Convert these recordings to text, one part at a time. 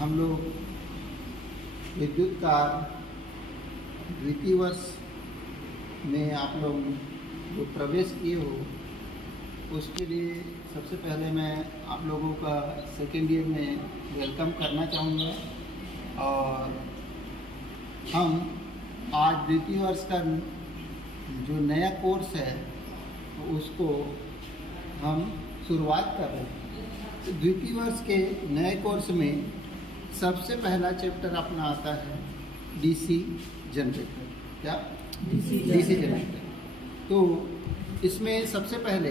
हम लोग विद्युत का द्वितीय वर्ष में आप लोग जो प्रवेश किए हो उसके लिए सबसे पहले मैं आप लोगों का सेकेंड ईयर में वेलकम करना चाहूँगा। और हम आज द्वितीय वर्ष का जो नया कोर्स है उसको हम शुरुआत कर रहे हैं। तो द्वितीय वर्ष के नए कोर्स में सबसे पहला चैप्टर अपना आता है डीसी जनरेटर। क्या? DC generator. तो इसमें सबसे पहले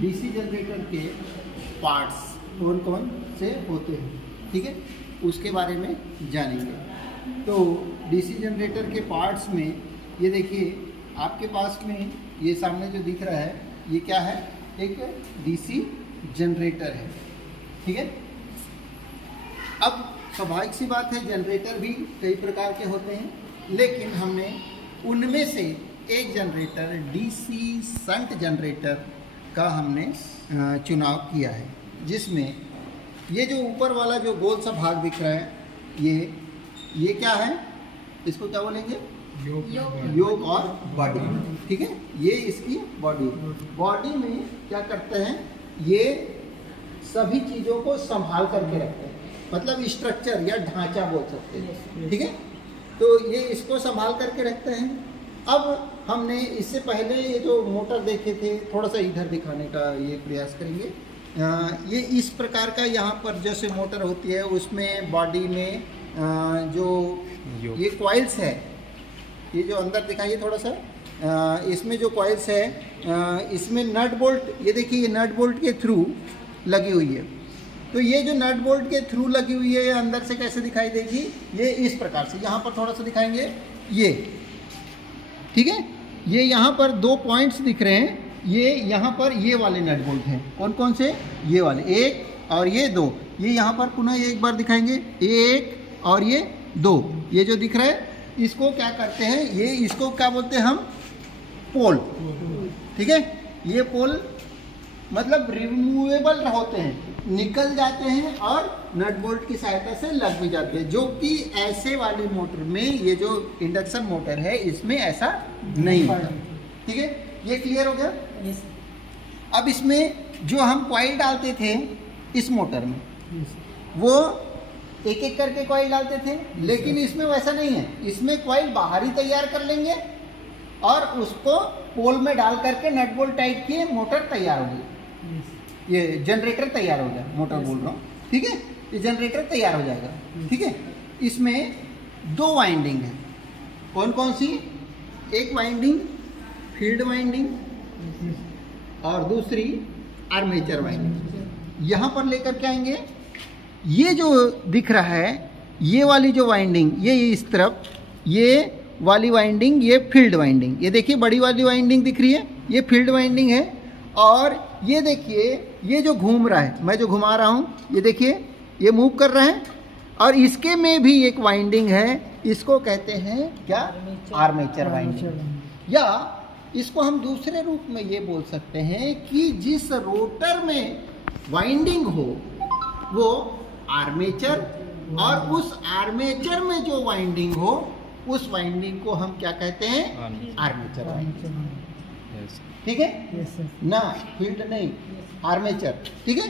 डीसी जनरेटर के पार्ट्स कौन कौन से होते हैं, ठीक है, उसके बारे में जानेंगे। तो डीसी जनरेटर के पार्ट्स में ये देखिए आपके पास में ये सामने जो दिख रहा है ये क्या है, एक डीसी जनरेटर है, ठीक है। अब स्वाभाविक सी बात है जनरेटर भी कई प्रकार के होते हैं, लेकिन हमने उनमें से एक जनरेटर डीसी शंट जनरेटर का हमने चुनाव किया है, जिसमें ये जो ऊपर वाला जो गोल सा भाग दिख रहा है ये क्या है, इसको क्या बोलेंगे, योग और बॉडी, ठीक है। ये इसकी बॉडी में क्या करते हैं, ये सभी चीज़ों को संभाल करके रखते हैं, मतलब स्ट्रक्चर या ढांचा बोल सकते हैं, ठीक है। तो ये इसको संभाल करके रखते हैं। अब हमने इससे पहले ये जो मोटर देखे थे, थोड़ा सा इधर दिखाने का ये प्रयास करेंगे। ये इस प्रकार का यहाँ पर जैसे मोटर होती है उसमें बॉडी में जो ये कॉइल्स है, ये जो अंदर दिखाइए थोड़ा सा, इसमें जो कॉइल्स है इसमें नट बोल्ट, ये देखिए ये नट बोल्ट के थ्रू लगी हुई है। तो ये जो नट बोल्ट के थ्रू लगी हुई है ये अंदर से कैसे दिखाई देगी, ये इस प्रकार से, यहाँ पर थोड़ा सा दिखाएंगे ये, ठीक है। ये यहाँ पर दो पॉइंट्स दिख रहे हैं, ये यहाँ पर ये वाले नट बोल्ट हैं, कौन कौन से, ये वाले, एक और ये दो। ये यहाँ पर पुनः एक बार दिखाएंगे, एक और ये दो, ये जो दिख रहा है इसको क्या करते हैं, ये इसको क्या बोलते हैं हम, पोल, ठीक है। ये पोल मतलब रिमूवेबल होते हैं, निकल जाते हैं और नट बोल्ट की सहायता से लग भी जाते हैं, जो कि ऐसे वाली मोटर में, ये जो इंडक्शन मोटर है इसमें ऐसा नहीं होता, ठीक है। ये क्लियर हो गया। अब इसमें जो हम कॉइल डालते थे इस मोटर में, वो एक एक करके कॉइल डालते थे, लेकिन इसमें वैसा नहीं है। इसमें कॉइल बाहर ही तैयार कर लेंगे और उसको पोल में डाल करके नट बोल्ट टाइट किए, मोटर तैयार हो गई, ये जनरेटर तैयार हो गया, मोटर बोल रहा हूँ, ठीक है। ये जनरेटर तैयार हो जाएगा, ठीक है। इसमें दो वाइंडिंग है, कौन कौन सी, एक वाइंडिंग फील्ड वाइंडिंग और दूसरी आर्मेचर वाइंडिंग। यहाँ पर लेकर के आएंगे, ये जो दिख रहा है ये वाली जो वाइंडिंग, ये इस तरफ, ये वाली वाइंडिंग, ये फील्ड वाइंडिंग, ये देखिए बड़ी वाली वाइंडिंग दिख रही है, ये फील्ड वाइंडिंग है। और ये देखिए ये जो घूम रहा है, मैं जो घुमा रहा हूँ, ये देखिए ये मूव कर रहा है, और इसके में भी एक वाइंडिंग है, इसको कहते हैं क्या, आर्मेचर वाइंडिंग। या इसको हम दूसरे रूप में ये बोल सकते हैं कि जिस रोटर में वाइंडिंग हो वो आर्मेचर, और उस आर्मेचर में जो वाइंडिंग हो उस वाइंडिंग को हम क्या कहते हैं, आर्मेचर वाइंडिंग, ठीक है ना, फील्ड नहीं, आर्मेचर, ठीक है।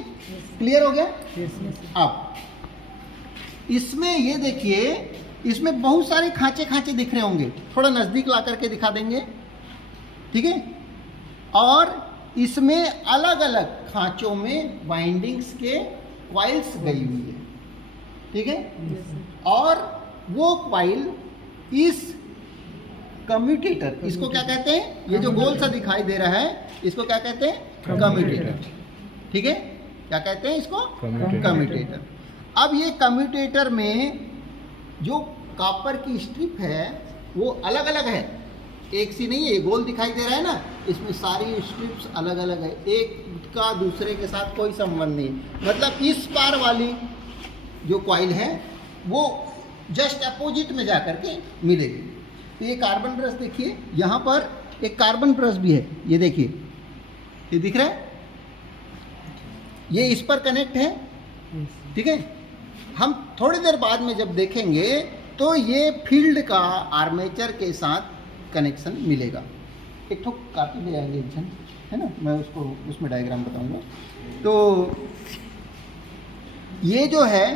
क्लियर हो गया। अब इसमें ये देखिए, इसमें बहुत सारे खांचे खांचे दिख रहे होंगे, थोड़ा नज़दीक ला करके दिखा देंगे, ठीक है। और इसमें अलग अलग खांचों में वाइंडिंग्स के कॉइल्स गई हुई है, ठीक है। और वो कॉइल इस कम्यूटेटर, इसको क्या कहते हैं, ये जो गोल सा दिखाई दे रहा है इसको क्या कहते हैं, कम्यूटेटर, ठीक है। क्या कहते हैं इसको, कम्यूटेटर। अब ये कम्यूटेटर में जो कॉपर की स्ट्रिप है वो अलग अलग है, एक सी नहीं है। ये गोल दिखाई दे रहा है ना, इसमें सारी स्ट्रिप्स अलग अलग है, एक का दूसरे के साथ कोई संबंध नहीं। मतलब इस पार वाली जो कॉइल है वो जस्ट अपोजिट में जाकर के मिलेगी। तो ये कार्बन ब्रश देखिए, यहाँ पर एक कार्बन ब्रश भी है, ये देखिए, ये दिख रहा है, ये इस पर कनेक्ट है, ठीक है। हम थोड़ी देर बाद में जब देखेंगे तो ये फील्ड का आर्मेचर के साथ कनेक्शन मिलेगा। एक ठोक कापी ले आएंगे जन, है ना, मैं उसको उसमें डायग्राम बताऊंगा। तो ये जो है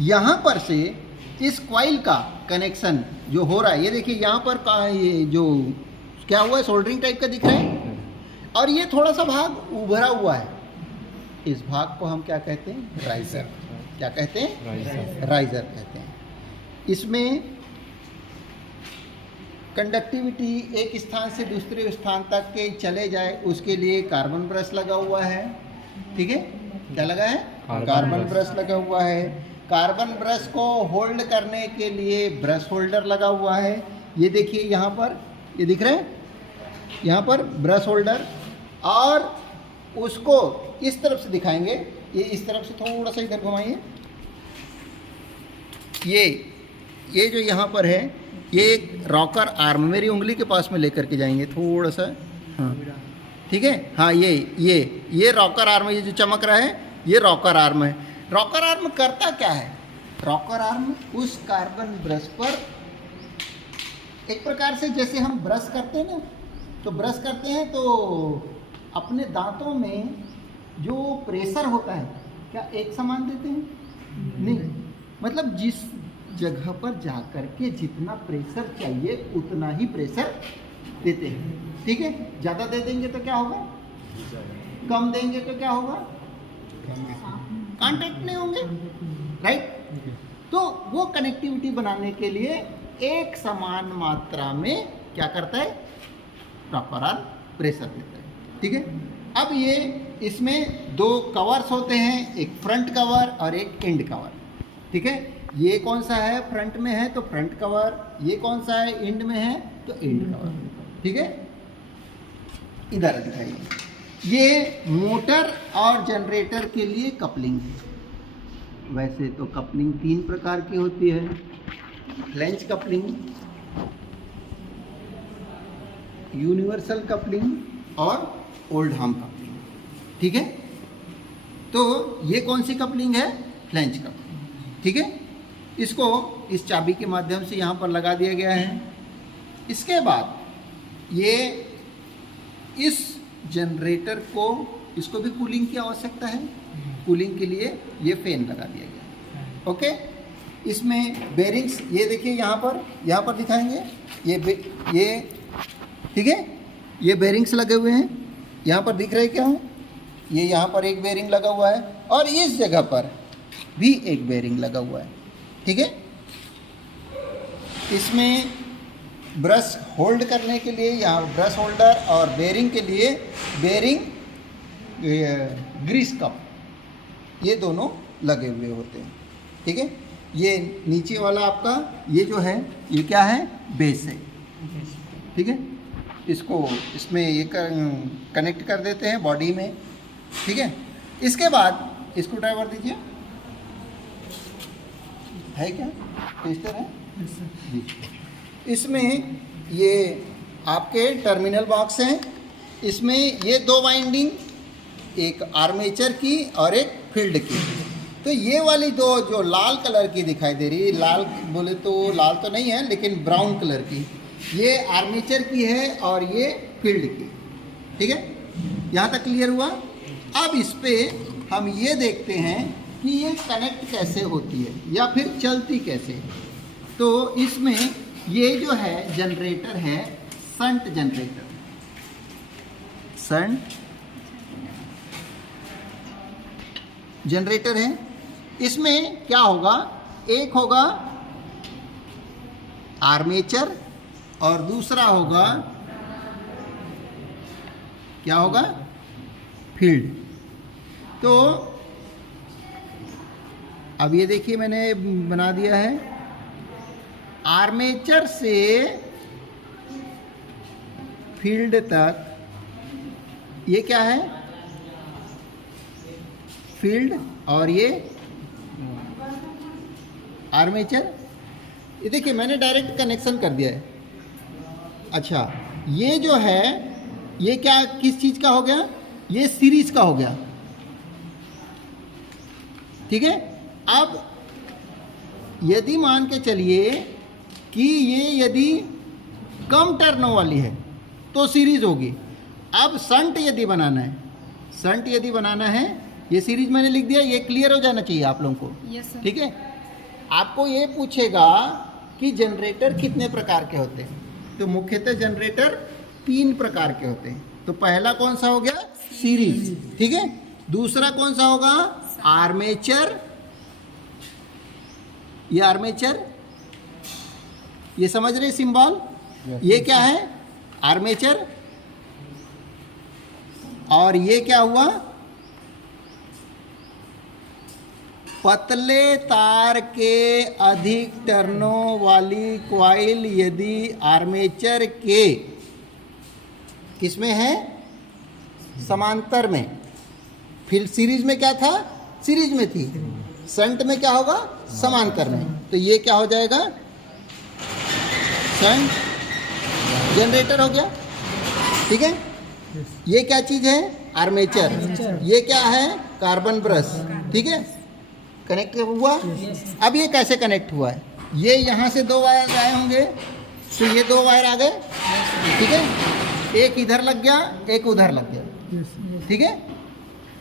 यहाँ पर से इस कॉइल का कनेक्शन जो हो रहा है, ये देखिए यहाँ पर का ये जो क्या हुआ है, सोल्डरिंग टाइप का दिख रहा है, और ये थोड़ा सा भाग उभरा हुआ है। इस भाग को हम क्या कहते हैं, राइजर। क्या कहते हैं, राइजर कहते हैं। इसमें कंडक्टिविटी एक स्थान से दूसरे स्थान तक के चले जाए उसके लिए कार्बन ब्रश लगा हुआ है। ठीक है, क्या लगा है, कार्बन ब्रश लगा हुआ है। कार्बन ब्रश को होल्ड करने के लिए ब्रश होल्डर लगा हुआ है। ये देखिए यहाँ पर, ये दिख रहा है, यहाँ पर ब्रश होल्डर, और उसको इस तरफ से दिखाएंगे, ये इस तरफ से थोड़ा सा इधर घुमाइए। ये जो यहाँ पर है, ये एक रॉकर आर्म, मेरी उंगली के पास में लेकर के जाएंगे थोड़ा सा, हाँ ठीक है, हाँ ये रॉकर आर्म, ये जो चमक रहा है ये रॉकर आर्म है। रॉकर आर्म करता क्या है, रॉकर आर्म उस कार्बन ब्रश पर एक प्रकार से, जैसे हम ब्रश करते हैं ना, तो ब्रश करते हैं तो अपने दांतों में जो प्रेशर होता है क्या एक समान देते हैं, नहीं, मतलब जिस जगह पर जाकर के जितना प्रेशर चाहिए उतना ही प्रेशर देते हैं। ठीक है, ज़्यादा दे देंगे तो क्या होगा, कम देंगे तो क्या होगा, कांटेक्ट नहीं होंगे, राइट। तो वो कनेक्टिविटी बनाने के लिए एक समान मात्रा में क्या करता है, रॉकर आर्म प्रेशर देता है। ठीक है, अब ये इसमें दो कवर्स होते हैं, एक फ्रंट कवर और एक एंड कवर। ठीक है, ये कौन सा है, फ्रंट में है तो फ्रंट कवर, ये कौन सा है एंड में है तो एंड कवर। ठीक है, इधर दिखाइए, ये मोटर और जनरेटर के लिए कपलिंग है। वैसे तो कपलिंग 3 प्रकार की होती है, फ्लैंज कपलिंग, यूनिवर्सल कपलिंग और ओल्ड हार्म कपलिंग। ठीक है, तो ये कौन सी कपलिंग है, फ्लैंज कपलिंग। ठीक है, इसको इस चाबी के माध्यम से यहाँ पर लगा दिया गया है। इसके बाद ये इस जनरेटर को, इसको भी कूलिंग की आवश्यकता है, कूलिंग के लिए ये फैन लगा दिया गया। ओके, इसमें बेरिंग्स, ये देखिए यहाँ पर दिखाएंगे, ये ठीक है, ये बेरिंग्स लगे हुए हैं, यहाँ पर दिख रहे क्या है, ये यहाँ पर एक बेरिंग लगा हुआ है और इस जगह पर भी एक बेरिंग लगा हुआ है। ठीक है, इसमें ब्रश होल्ड करने के लिए यहाँ ब्रश होल्डर और बेरिंग के लिए बेरिंग ग्रीस कप, ये दोनों लगे हुए होते हैं। ठीक है, ये नीचे वाला आपका ये जो है ये क्या है, बेस है। ठीक है, इसको इसमें ये कनेक्ट कर देते हैं बॉडी में। ठीक है, इसके बाद स्क्रू ड्राइवर दीजिए, है क्या, टेस्टर है जी। इसमें ये आपके टर्मिनल बॉक्स हैं, इसमें ये 2 वाइंडिंग, एक आर्मेचर की और एक फील्ड की। तो ये वाली दो जो लाल कलर की दिखाई दे रही है, लाल बोले तो लाल तो नहीं है लेकिन ब्राउन कलर की, ये आर्मेचर की है और ये फील्ड की। ठीक है, यहाँ तक क्लियर हुआ। अब इस पे हम ये देखते हैं कि ये कनेक्ट कैसे होती है या फिर चलती कैसे। तो इसमें ये जो है जनरेटर है, शंट जनरेटर, शंट जनरेटर है। इसमें क्या होगा, एक होगा आर्मेचर और दूसरा होगा क्या होगा, फील्ड। तो अब ये देखिए मैंने बना दिया है, आर्मेचर से फील्ड तक ये क्या है, फील्ड, और ये आर्मेचर। ये देखिए मैंने डायरेक्ट कनेक्शन कर दिया है। अच्छा, ये जो है ये क्या, किस चीज़ का हो गया, ये सीरीज का हो गया। ठीक है, अब यदि मान के चलिए कि ये यदि कम टर्न वाली है तो सीरीज होगी। अब शंट यदि बनाना है, शंट यदि बनाना है, ये सीरीज मैंने लिख दिया, ये क्लियर हो जाना चाहिए आप लोगों को। Yes sir. ठीक है। आपको ये पूछेगा कि जनरेटर कितने प्रकार के होते हैं, तो मुख्यतः जनरेटर 3 प्रकार के होते हैं। तो पहला कौन सा हो गया? सीरीज। ठीक है। दूसरा कौन सा होगा? आर्मेचर। ये आर्मेचर, ये समझ रहे सिंबल? ये क्या है? आर्मेचर। और ये क्या हुआ? पतले तार के अधिक टर्नों वाली क्वाइल यदि आर्मेचर के किसमें है? समांतर में। फिर सीरीज में क्या था? सीरीज में थी। शंट में क्या होगा? समांतर में। तो ये क्या हो जाएगा? शंट जनरेटर हो गया। ठीक है। ये क्या चीज है? आर्मेचर। ये क्या है? Carbon brush. ठीक है। कनेक्ट हुआ। अब ये कैसे कनेक्ट हुआ है? ये यहाँ से 2 वायर आए होंगे, तो ये 2 वायर आ गए। ठीक है। एक इधर लग गया, एक उधर लग गया। ठीक है,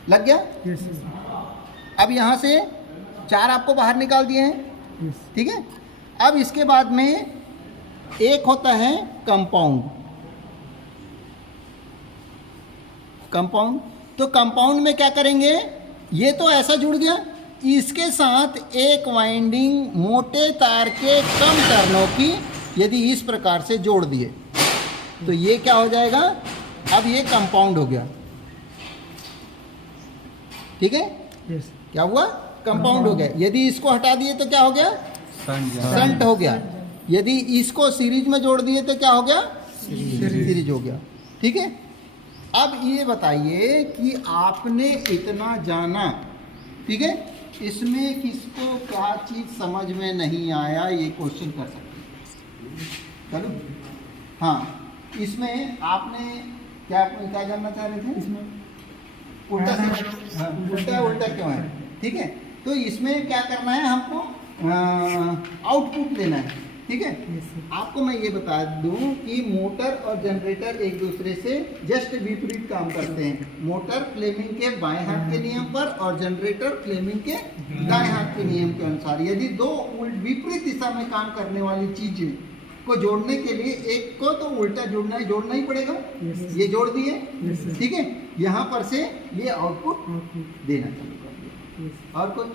लग गया। अब यहाँ से 4 आपको बाहर निकाल दिए हैं। ठीक है। अब इसके बाद में एक होता है कंपाउंड। कंपाउंड, तो कंपाउंड में क्या करेंगे? ये तो ऐसा जुड़ गया, इसके साथ एक वाइंडिंग मोटे तार के कम टर्नों की यदि इस प्रकार से जोड़ दिए तो ये क्या हो जाएगा? अब ये कंपाउंड हो गया। ठीक है। क्या हुआ? कंपाउंड हो गया। यदि इसको हटा दिए तो क्या हो गया? शंट हो गया। यदि इसको सीरीज में जोड़ दिए तो क्या हो गया? सीरीज हो गया। ठीक है। अब ये बताइए कि आपने इतना जाना, ठीक है, इसमें किसको क्या चीज समझ में नहीं आया, ये क्वेश्चन कर सकते हैं। चलो, हाँ, इसमें आपने क्या जानना चाह रहे थे? इसमें उल्टा उल्टा क्यों है? ठीक है। तो इसमें क्या करना है हमको? आउटपुट लेना है। ठीक है। आपको मैं ये बता दूं कि मोटर और जनरेटर एक दूसरे से जस्ट विपरीत काम करते हैं। मोटर फ्लेमिंग के बाएं हाथ के नियम पर और जनरेटर फ्लेमिंग के दाएं हाथ के नियम के अनुसार। यदि 2 विपरीत दिशा में काम करने वाली चीजें को जोड़ने के लिए एक को तो उल्टा जोड़ना ही पड़ेगा। ये जोड़ दिए। ठीक है। यहाँ पर से ये आउटपुट देना चालू कर दिया। और कुछ